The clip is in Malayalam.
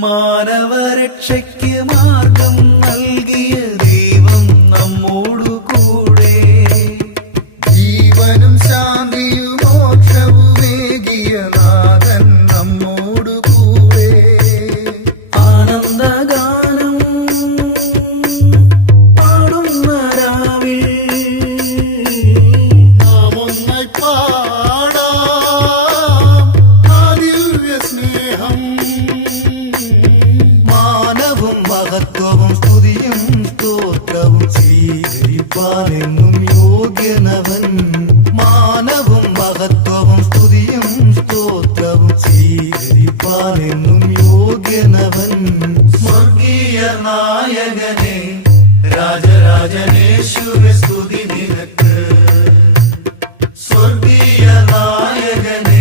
മാനവരക്ഷയ്ക്ക് ഭഗവാനെന്നും യോഗ്യനവൻ. മാനവും മഹത്വവും സ്തുതിയും സ്തോത്രവും സ്വീകരിപ്പാനെന്നും യോഗ്യനവൻ. സ്വർഗീയ നായകനെ രാജരാജനേശ്വര സ്തുതി